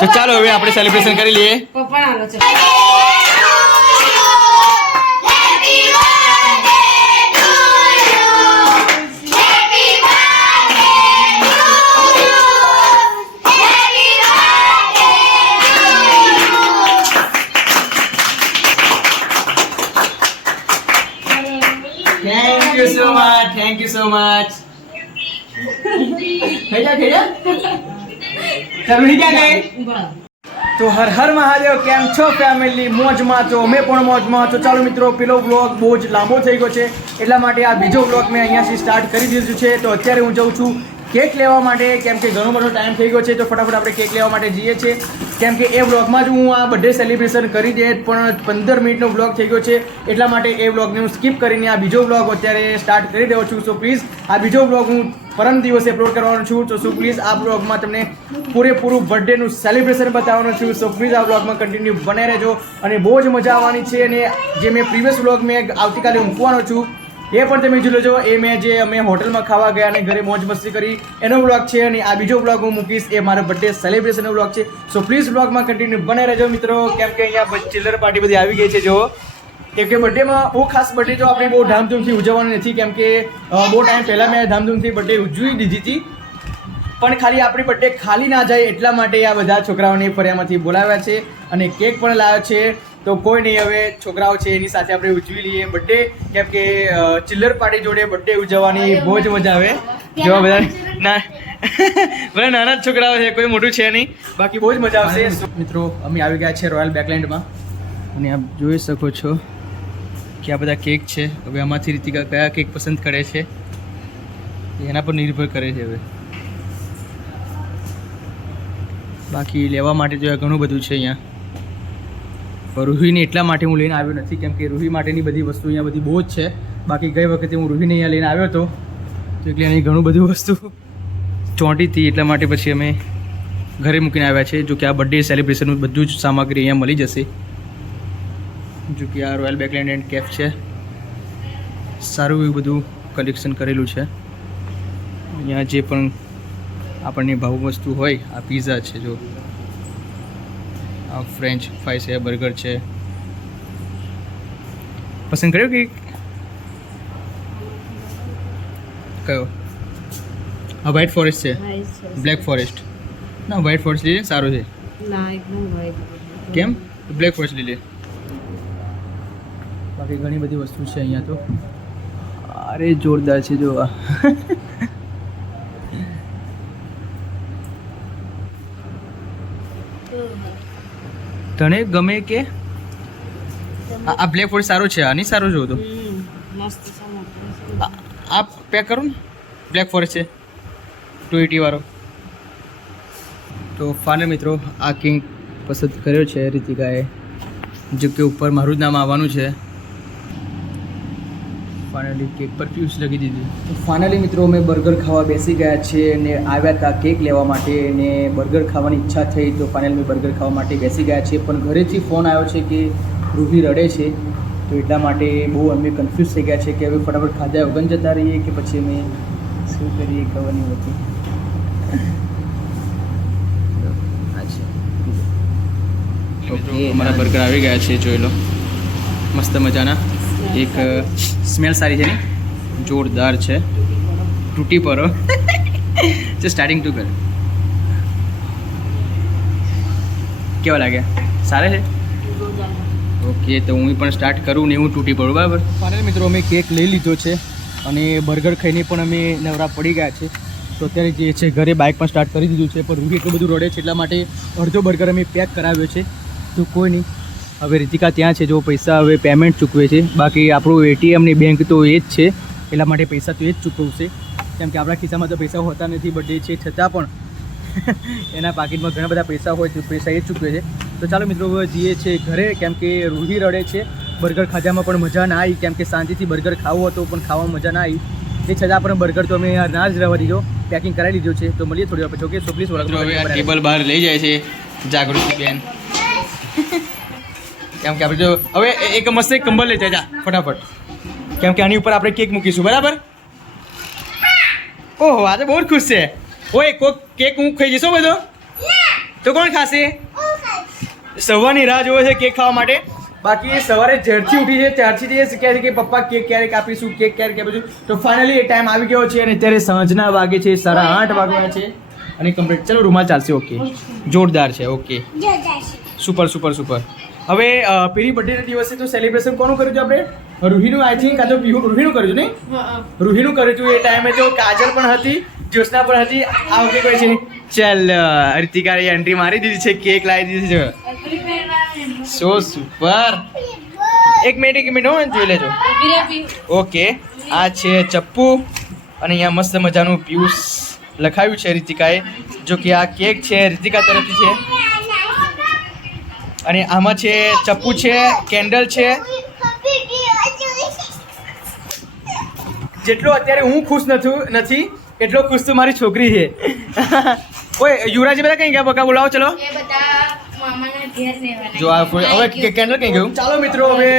તો ચાલો હવે આપણે સેલિબ્રેશન કરી લઈએ. Thank you so much. તો હર હર મહાદેવ. કેમ છો ફેમિલી? મોજમાં છો? અમે પણ મોજમાં. તો ચાલો મિત્રો, પેલો બ્લોગ બહુ જ લાંબો થઈ ગયો છે એટલા માટે આ બીજો બ્લોગ મેં અહીંયાથી સ્ટાર્ટ કરી દીધું છે. તો અત્યારે હું જાઉં છું કેક લેવા માટે, કેમ કે ઘણો બધો ટાઈમ થઈ ગયો છે. તો ફટાફટ આપણે કેક લેવા માટે જઈએ છીએ, કેમ કે એ બ્લોગમાં જ હું આ બર્થડે સેલિબ્રેશન કરી દે, પણ 15 મિનિટનો બ્લોગ થઈ ગયો છે એટલા માટે એ બ્લોગને હું સ્કીપ કરીને આ બીજો બ્લોગ અત્યારે સ્ટાર્ટ કરી દઉં છું. સો પ્લીઝ આ બીજો બ્લોગ હું પરમ દિવસે અપલોડ કરવાનો છું. તો શું પ્લીઝ આ બ્લોગમાં તમને પૂરેપૂરું બર્થડેનું સેલિબ્રેશન બતાવવાનું છું. સો પ્લીઝ આ બ્લોગમાં કન્ટિન્યુ બને રહેજો અને બહુ જ મજા આવવાની છે. અને જે મેં પ્રીવિયસ બ્લોગ મેં આવતીકાલે મૂકવાનો છું એ પણ તમે જોઈ લેજો. એ મેં જે અમે હોટલમાં ખાવા ગયા અને ઘરે મોજ મસ્તી કરી એનો બ્લોગ છે. અને આ બીજો બ્લોગ હું મૂકીશ, એ મારા બર્થડે સેલિબ્રેશનનો બ્લોગ છે. સો પ્લીઝ બ્લોગમાં કન્ટિન્યુ બને રહેજો મિત્રો, કેમ કે અહીંયા ચિલ્ડ્રન પાર્ટી બધી આવી ગઈ છે. જો કેમ કે બર્થડેમાં બહુ ખાસ બર્થડે તો આપણે બહુ ધામધૂમથી ઉજવવાની નથી, કેમ કે બહુ ટાઈમ પહેલાં મેં ધામધૂમથી બર્થડે ઉજવી દીધી હતી, પણ ખાલી આપણી બર્થડે ખાલી ના જાય એટલા માટે આ બધા છોકરાઓને ફરિયામાંથી બોલાવ્યા છે અને કેક પણ લાવ્યો છે. તો કોઈ નહીં, હવે છોકરાઓ છે એની સાથે આપણે ઉજવી લઈએ બર્થડે, કેમ કે ચિલ્લર પાર્ટી જોડે બર્થડે ઉજવવાની બહુ જ મજા આવે. જો બધા બધા નાના જ છોકરાઓ છે, કોઈ મોટું છે નહીં, બાકી બહુ જ મજા આવશે. મિત્રો અમે આવી ગયા છે રોયલ બેકલેન્ડમાં અને આપ જોઈ શકો છો કે આ બધા કેક છે. હવે આમાંથી રીતિકા કયા કેક પસંદ કરે છે એના પર નિર્ભર કરે છે. હવે બાકી લેવા માટે જો ઘણું બધું છે અહીંયા. રૂહીને એટલા માટે હું લઈને આવ્યો નથી, કેમ કે રૂહી માટેની બધી વસ્તુ અહીંયા બધી બહુ જ છે. બાકી ગઈ વખતે હું રૂહીને અહીંયા લઈને આવ્યો હતો તો એટલે અહીં ઘણું બધું વસ્તુ ચોંટી હતી, એટલા માટે પછી અમે ઘરે મૂકીને આવ્યા છે. જો કે આ બર્થડે સેલિબ્રેશનનું બધું જ સામગ્રી અહીંયા મળી જશે. જો કે આ રોયલ બેકલેન્ડ એન્ડ કેફ છે, સારું એવું બધું કલેક્શન કરેલું છે. અહીંયા જે પણ આપણને ભાવ વસ્તુ હોય, આ પીઝા છે, જો આ ફ્રેન્ચ ફ્રાઈસ છે, બર્ગર છે. પસંદ કર્યો કે કયો? આ વ્હાઇટ ફોરેસ્ટ છે, બ્લેક ફોરેસ્ટ ના વ્હાઇટ ફોરેસ્ટ લઈ લે, સારું છે. કેમ બ્લેક ફોરેસ્ટ લઈ લે. બાકી ઘણી બધી વસ્તુ છે અહીંયા તો. અરે જોરદાર છે જો આ. તને ગમે કે આ બ્લેક ફોરેસ્ટ સારું છે? આ નહીં સારું જો તો આ પેક કરું ને. બ્લેક ફોરેસ્ટ છે 280 વાળો. તો ફાઇનલ મિત્રો આ કેક પસંદ કર્યો છે રીતિકાએ, જો કે ઉપર મારું જ નામ આવવાનું છે. ફાઇનલી કેક પર ફ્યુઝ લગી દીધી. તો ફાઇનલી મિત્રો અમે બર્ગર ખાવા બેસી ગયા છે અને આવ્યા હતા કેક લેવા માટે, અને બર્ગર ખાવાની ઈચ્છા થઈ તો ફાઇનલ મેં બર્ગર ખાવા માટે બેસી ગયા છે. પણ ઘરેથી ફોન આવ્યો છે કે રૂહી રડે છે, તો એટલા માટે બહુ અમે કન્ફ્યુઝ થઈ ગયા છે કે હવે ફટાફટ ખાધા વગર જતા રહીએ કે પછી અમે શું કરીએ, ખબર નહીં હોતી. ઓકે, અમારા બર્ગર આવી ગયા છે, જોઈ લો. મસ્ત મજાના. એક સ્મેલ સારી છે ને, જોરદાર છે. તૂટી પડો જે સ્ટાર્ટિંગ ટુ કર. કેવા લાગ્યા? સારા છે? ઓકે, તો હું પણ સ્ટાર્ટ કરું ને હું તૂટી પડું, બરાબર. ફાઇનલ મિત્રો અમે કેક લઈ લીધો છે અને બર્ગર ખાઈને પણ અમે નવરા પડી ગયા છે. તો અત્યારે જે છે ઘરે બાઇક પણ સ્ટાર્ટ કરી દીધું છે, પણ રૂહી એટલું બધું રડે છે એટલા માટે અડધો બર્ગર અમે પેક કરાવ્યો છે. તો કોઈ નહીં, હવે રીતિકા ત્યાં છે, જો પૈસા હવે પેમેન્ટ ચૂકવે છે. બાકી આપણું એટીએમની બેંક તો એ જ છે, એટલા માટે પૈસા તો એ જ ચૂકવશે, કેમ કે આપણા ખિસ્સામાં તો પૈસા હોતા નથી બર્થડે છે છતાં પણ એના પાકીટમાં ઘણા બધા પૈસા હોય તો પૈસા એ જ ચૂકવે છે. તો ચાલો મિત્રો હવે જઈએ છીએ ઘરે, કેમ કે રૂહી રડે છે. બર્ગર ખાધામાં પણ મજા ના આવી, કેમ કે શાંતિથી બર્ગર ખાવું હતું પણ ખાવામાં મજા ના આવી. એ છતાં પણ બર્ગર તો અમે ના જ રહેવા દીધો, પેકિંગ કરાવી લીધું છે. તો મળીએ થોડી વાર પછી. ઓકે, સો પ્લીઝ ટેબલ બહાર લઈ જાય છે જાગૃતિ બેન, કેમ કે આપણે જો હવે એક મસ્ત એક કંબલ લઈ જાય ફટાફટ, કેમ કે આની ઉપર આપણે કેક મૂકીશું, બરાબર. ઓહો, આજે બહુ જ ખુશ છે. ઓય કોક કેક હું ખાઈ જઈશું બધો, તો તો કોણ ખાશે? સવારની રાહ જોવે છે કેક ખાવા માટે. બાકી સવારે જ્યારથી ઉઠી છે ત્યારથી એ કહે છે કે પપ્પા કેક ક્યારે કાપીશું, કેક ક્યારે કાપીશું. તો ફાઇનલી એ ટાઈમ આવી ગયો છે અને અત્યારે સાંજના વાગે છે 8:30 વાગ્યા છે અને કમ્પ્લીટ. ચલો રૂમાલ ચાલશે. ઓકે, જોરદાર છે. Okay, super super super. હવે પેલી બર્થડે દિવસે તો સેલિબ્રેશન કોનું કર્યું હતું આપણે? રૂહીનું. આઈ થિંક આ તો રૂહીનું કર્યું હતું નહીં? રૂહીનું કર્યું હતું. એ ટાઈમે તો કાજલ પણ હતી, જ્યોત્સના પણ હતી. આ વખતે કોઈ છે. ચાલ રીતિકાએ એન્ટ્રી મારી દીધી છે, કેક લાવી દીધી છે. સો સુપર. એક મિનિટ હો, જોઈ લેજો. ઓકે, આ છે ચપ્પુ અને અહીંયા મસ્ત મજાનું પિયુષ લખાયું છે રીતિકાએ. જો કે આ કેક છે રીતિકા તરફથી છે અને આમાં છે ચપ્પુ છે, કેન્ડલ છે. જેટલો અત્યારે હું ખુશ નથી એટલો ખુશ તો મારી છોકરી છે. ઓય યુવરાજ બધા કઈ ગયા? બકા બોલાવો. ચલો જો આ હવે કેન્ડલ કઈ ગયું. ચાલો મિત્રો, હવે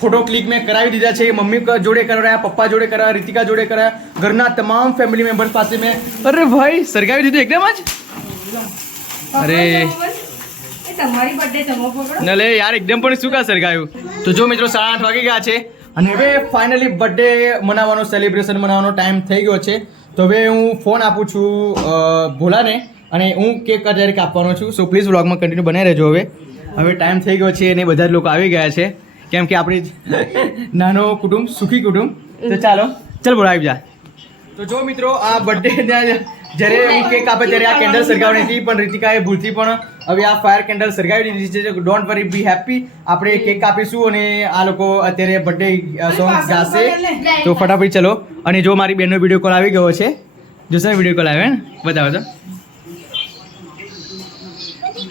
ફોટો ક્લિક મેં કરાવી દીધા છે. મમ્મી જોડે કરાવ્યા, પપ્પા જોડે કરાવ્યા, રીતિકા જોડે કરાવ્યા, ઘરના તમામ ફેમિલી મેમ્બર્સ પાસે મેં. અરે ભાઈ સળગાવી દીધું એકદમ જ. અરે તમારી બર્થડે તમે પકડો ન લે યાર, એકદમ પણ શું કા સળગાવ્યું. તો જો મિત્રો 8:30 વાગી ગયા છે અને હવે ફાઇનલી બર્થડે મનાવવાનો, સેલિબ્રેશન મનાવવાનો ટાઈમ થઈ ગયો છે. તો હવે હું ફોન આપું છું ભોલાને અને હું કેક અત્યારે કાપવાનો છું. સો પ્લીઝ વ્લોગમાં કન્ટિન્યુ બનાવી રહેજો. હવે ટાઈમ થઈ ગયો છે અને બધા જ લોકો આવી ગયા છે કેમ કે આપણી નાનો કુટુંબ, સુખી કુટુંબ. તો ચાલ બોલા આવી જા. તો જો મિત્રો આ બર્થડે જ્યારે હું કેક કાપે ત્યારે આ કેન્ડલ સળગાવવાની હતી પણ રીતિકાએ ભૂલથી પણ હવે આ ફાયર કેન્ડલ સળગાવી દીધી છે. Don't worry, B happy. આપણે કેક કાપીશું અને આ લોકો અત્યારે બર્થડે સોંગ ગાશે. તો ફટાફટ ચલો. અને જો મારી બેનનો વિડીયો કોલ આવી ગયો છે. જોશે વિડીયો કોલ આવ્યો ને? બતાવો તો.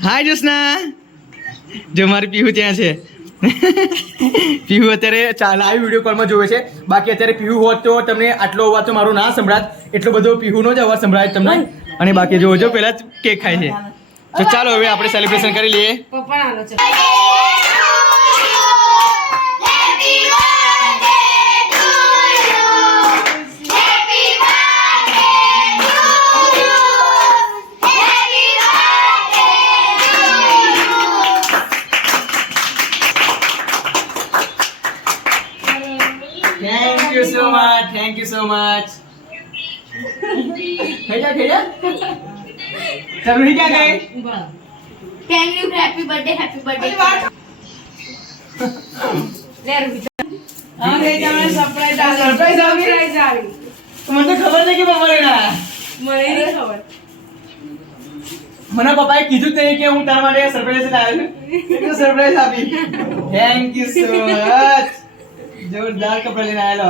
હાય જોસ્ના. જો મારી પીહુ ત્યાં છે. પીહુ અત્યારે લાઈવ વિડીયો કોલમાં જોવે છે. બાકી અત્યારે પીહુ હોત તો તમને આટલો અવાજ તો મારો ના સંભળાત. એટલો બધો પીહુનો જ અવાજ સંભળાય તમને. અને બાકી જો પહેલા જ કેક ખાય છે. તો ચાલો હવે આપણે સેલિબ્રેશન કરી લઈએ. પપ્પા આલો છે. Thank you so much. થઈ જા. ચાલો નહીં ક્યાં ગઈ? Thank you. Happy birthday. મને તો ખબર નહીં કે પપ્પાને ના. મને પપ્પાએ કીધું જ નહીં કે હું તારા માટે સરપ્રાઈઝ લાવ્યો છું. સરપ્રાઈઝ આપી. Thank you so much. જોરદાર કપડા લઈને આવેલો.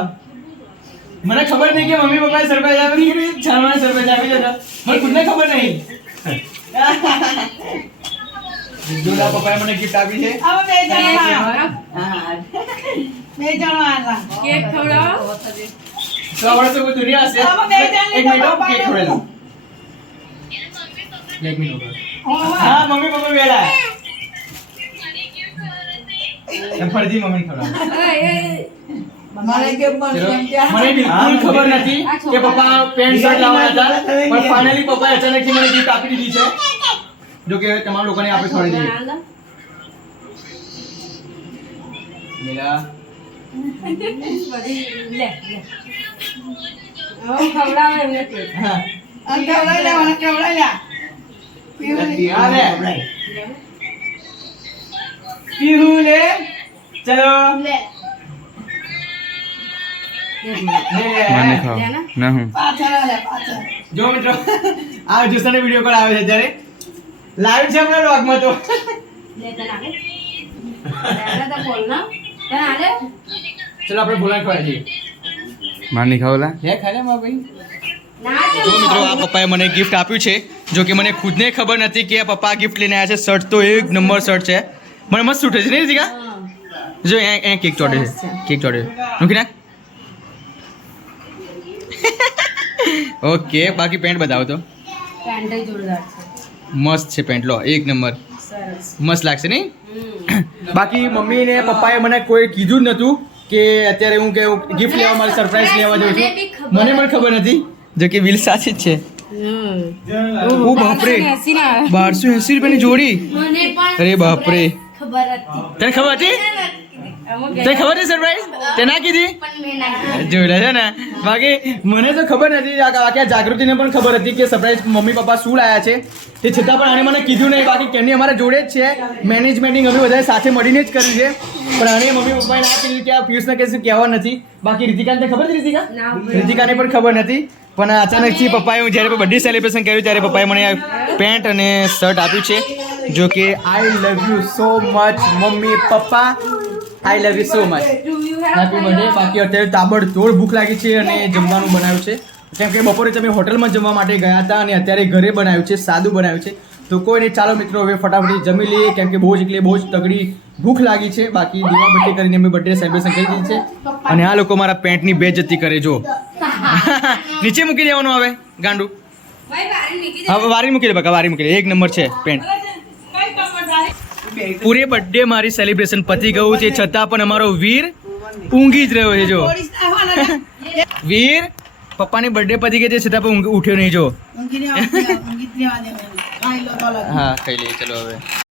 મને ખબર નહીં કે મમ્મી પપ્પાએ સરપ્રાઈઝ આપી કે જાનવાને સરપ્રાઈઝ આપી છે. મને ખુદને ખબર નહીં. જોડા પપ્પાએ મને ગિફ્ટ આપી છે. કેક ખવડાવો. 100 વર્ષ કોઈ દુનિયા હશે. એક મિનિટ કેક ખવડાવો. એક મિનિટ. હા મમ્મી પપ્પા વેલા. એમ ફરજી મમ્મી ખવડાવો. મને બિલકુલ ખબર નથી કે પપ્પા પેન્ટ શર્ટ લાવવાના હતા પણ ફાઇનલી પપ્પાએ અચાનકથી મને ગિફ્ટ આપી દીધી છે. જો કે તમારા લોકોને આપણે ખવડાવી દઈએ. મેલા ખવડાવો એમને કેક. હા પીહુ લે. ચલો જો મિત્રો આ જોસાનો વિડીયો કોલ આવે છે ત્યારે લાઈવ છે આપણા વ્લોગમાં. તો ચલો આપણે બોલા ખવાય છે. માની ખાવલા લે ખાલે મારા ભાઈ. જો મિત્રો આ પપ્પાએ મને ગિફ્ટ આપ્યું છે. જો કે મને ખુદને ખબર નથી કે પપ્પા ગિફ્ટ લઈને આવ્યા છે. શર્ટ તો એક નંબર શર્ટ છે. મને મસ્ત સૂટે છે ને રીતિકા? જો એ કેક ચોટે છે. કેક ચોટે છે. મૂકી નાખ. ઓકે બાકી પેન્ટ બતાવો તો. પેન્ટ જોરદાર છે. મસ્ત છે પેન્ટ. લો એક નંબર. સરસ. મસ્ત લાગશે નહીં? બાકી મમ્મી ને પપ્પાએ મને કોઈ કીધું જ નતું કે અત્યારે હું કે ગિફ્ટ લેવા મારે સરપ્રાઈઝ લેવા જઉં છું. મને પણ ખબર નથી. જો કે બિલ સાચી જ છે. ઓ બાપરે 1280 રૂપિયાની જોડી મને પણ અરે બાપરે ખબર હતી તને ખબર હતી તને ખબર છે સરપ્રાઈઝ તે ના કીધી પણ મેં ના જોયેલા છે ને બાકી મને તો ખબર નથી બાકી આ જાગૃતિને પણ ખબર હતી કે સરપ્રાઈઝ મમ્મી પપ્પા શું લાયા છે તે છતાં પણ આને મને કીધું નહીં બાકી કેની અમારા જોડે જ છે મેનેજમેન્ટિંગ અમે બધાએ સાથે મળીને જ કર્યું છે પણ આને મમ્મી પપ્પાએ ના કીધું કે આ પિયુષને કશું કહેવા નથી બાકી રીતિકાને ખબર હતી રીતિકા રીતિકાને પણ ખબર નથી પણ અચાનકથી પપ્પાએ હું જ્યારે બર્થડે સેલિબ્રેશન કર્યું ત્યારે પપ્પાએ મને આ પેન્ટ અને શર્ટ આપ્યું છે જો કે I love you so much mummy papa I love you so much happy birthday બાકી અત્યારે તાબડતોડ ભૂખ લાગી છે અને જમવાનું બનાવ્યું છે કેમ કે બપોરે તમે હોટલમાં જમવા માટે ગયા હતા અને અત્યારે ઘરે બનાવ્યું છે સાદું બનાવ્યું છે તો કોઈ નહીં ચાલો મિત્રો હવે ફટાફટ જમી લઈએ કેમ કે બહુ જ તગડી ભૂખ લાગી છે બાકી દીવાબત્તી કરીને અમે બર્થડે સેલિબ્રેશન કરી દીધી છે અને આ લોકો મારા પેન્ટની બેઇજ્જતી કરે જો નીચે મૂકી દેવાનું હવે ગાંડું હવે વારી મૂકી દે બકા વારી મૂકી દે એક નંબર છે પેન્ટ પૂરે બર્થડે મારી સેલિબ્રેશન પતી ગયું છે છતાં પણ અમારો વીર ઊંઘી જ રહ્યો છે જો વીર પપ્પાની બર્થડે પતી ગઈ છે છતાં પણ ઉઠ્યો નહીં જો હા ખાઈ લઈએ ચલો હવે